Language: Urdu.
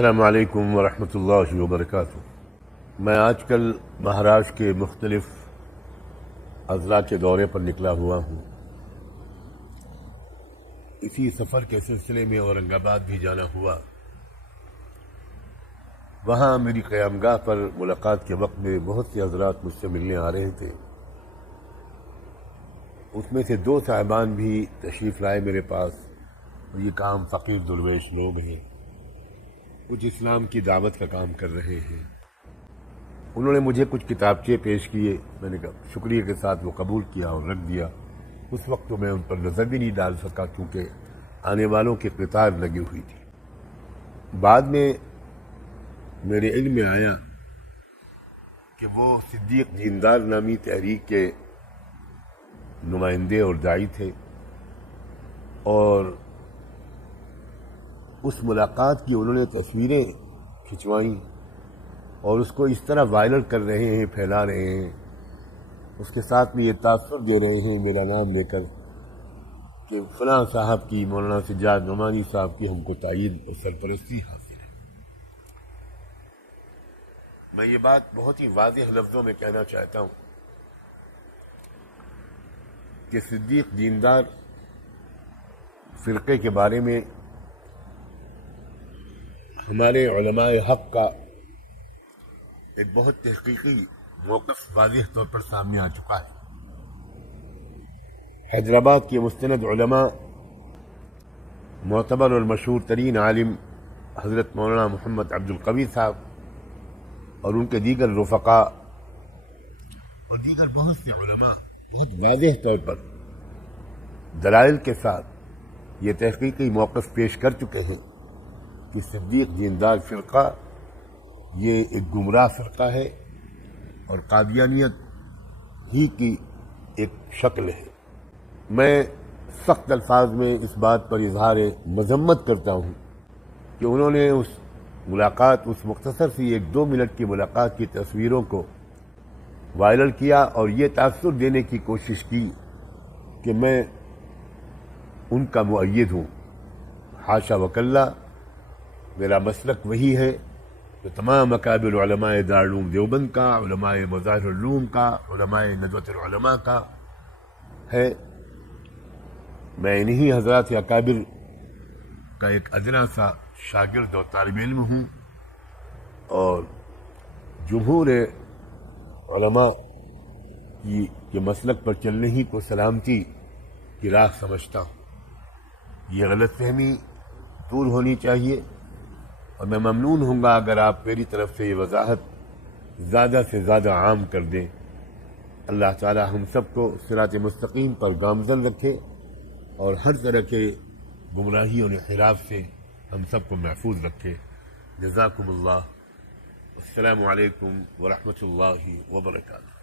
السلام علیکم ورحمۃ اللہ وبرکاتہ۔ میں آج کل مہاراشٹر کے مختلف اضلاع کے دورے پر نکلا ہوا ہوں۔ اسی سفر کے سلسلے میں اورنگ آباد بھی جانا ہوا۔ وہاں میری قیامگاہ پر ملاقات کے وقت میں بہت سے حضرات مجھ سے ملنے آ رہے تھے۔ اس میں سے 2 صاحبان بھی تشریف لائے میرے پاس۔ یہ کام فقیر درویش لوگ ہیں، کچھ اسلام کی دعوت کا کام کر رہے ہیں۔ انہوں نے مجھے کچھ کتابچے پیش کیے، میں نے کہا شکریہ کے ساتھ وہ قبول کیا اور رکھ دیا۔ اس وقت تو میں ان پر نظر بھی نہیں ڈال سکا کیونکہ آنے والوں کی قطار لگی ہوئی تھی۔ بعد میں میرے علم میں آیا کہ وہ صدیق دیندار نامی تحریک کے نمائندے اور داعی تھے، اور اس ملاقات کی انہوں نے تصویریں کھنچوائیں اور اس کو اس طرح وائرل کر رہے ہیں، پھیلا رہے ہیں، اس کے ساتھ میں یہ تاثر دے رہے ہیں میرا نام لے کر کہ فلاں صاحب کی، مولانا سجاد نعمانی صاحب کی ہم کو تائید اور سرپرستی حاصل ہے۔ میں یہ بات بہت ہی واضح لفظوں میں کہنا چاہتا ہوں کہ صدیق دیندار فرقے کے بارے میں ہمارے علماء حق کا ایک بہت تحقیقی موقف واضح طور پر سامنے آ چکا ہے۔ حیدرآباد کے مستند علماء، معتبر اور مشہور ترین عالم حضرت مولانا محمد عبد القوی صاحب اور ان کے دیگر رفقاء اور دیگر بہت سے علماء بہت واضح طور پر دلائل کے ساتھ یہ تحقیقی موقف پیش کر چکے ہیں کہ صدیق دیندار فرقہ یہ ایک گمراہ فرقہ ہے اور قادیانیت ہی کی ایک شکل ہے۔ میں سخت الفاظ میں اس بات پر اظہار مذمت کرتا ہوں کہ انہوں نے اس ملاقات، اس مختصر سی 1-2 منٹ کی ملاقات کی تصویروں کو وائرل کیا اور یہ تاثر دینے کی کوشش کی کہ میں ان کا مؤید ہوں۔ حاشا وکلا، میرا مسلک وہی ہے جو تمام اکابر علماء دارالعلوم دیوبند کا، علماء مظاہر العلوم کا، علماء ندوۃ العلماء کا ہے۔ میں انہی حضرات اکابر کا ایک ادنا سا شاگرد اور طالب علم ہوں، اور جمہور علماء کے مسلک پر چلنے ہی کو سلامتی کی راہ سمجھتا ہوں۔ یہ غلط فہمی دور ہونی چاہیے، اور میں ممنون ہوں گا اگر آپ میری طرف سے یہ وضاحت زیادہ سے زیادہ عام کر دیں۔ اللہ تعالی ہم سب کو صراط مستقیم پر گامزن رکھے اور ہر طرح کے گمراہی اور انحراف سے ہم سب کو محفوظ رکھے۔ جزاکم اللہ۔ السلام علیکم ورحمۃ اللہ وبرکاتہ۔